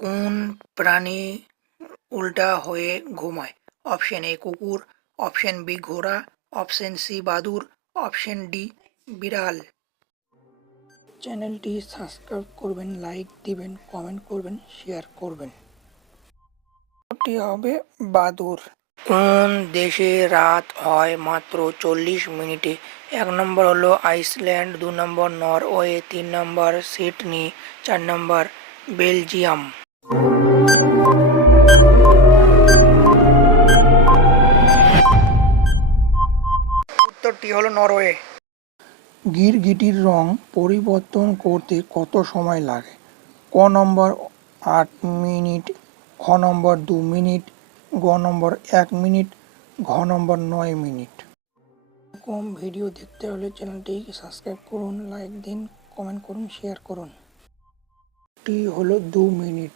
কোন প্রাণী উল্টা হয়ে ঘুমায়? অপশন এ কুকুর, অপশন বি ঘোড়া, অপশন সি বাদুড়, অপশন ডি বিড়াল। চ্যানেলটি সাবস্ক্রাইব করবেন, লাইক দিবেন, কমেন্ট করবেন, শেয়ার করবেন। এটি হবে বাদুড়। কোন দেশে রাত হয় মাত্র 40 মিনিটে? 1 নম্বর হলো আইসল্যান্ড, 2 নম্বর নরওয়ে, 3 নম্বর সিডনি, 4 নম্বর বেলজিয়াম। উত্তরটি হলো নরওয়ে। গিরগিটির রং পরিবর্তন করতে কত সময় লাগে? ক নম্বর 8 মিনিট, খ নম্বর 2 মিনিট, গ নম্বর 1 মিনিট, ঘ নম্বর 9 মিনিট। এরকম ভিডিও দেখতে হলে চ্যানেলটি সাবস্ক্রাইব করুন, লাইক দিন, কমেন্ট করুন, শেয়ার করুন। এটি হলো 2 মিনিট।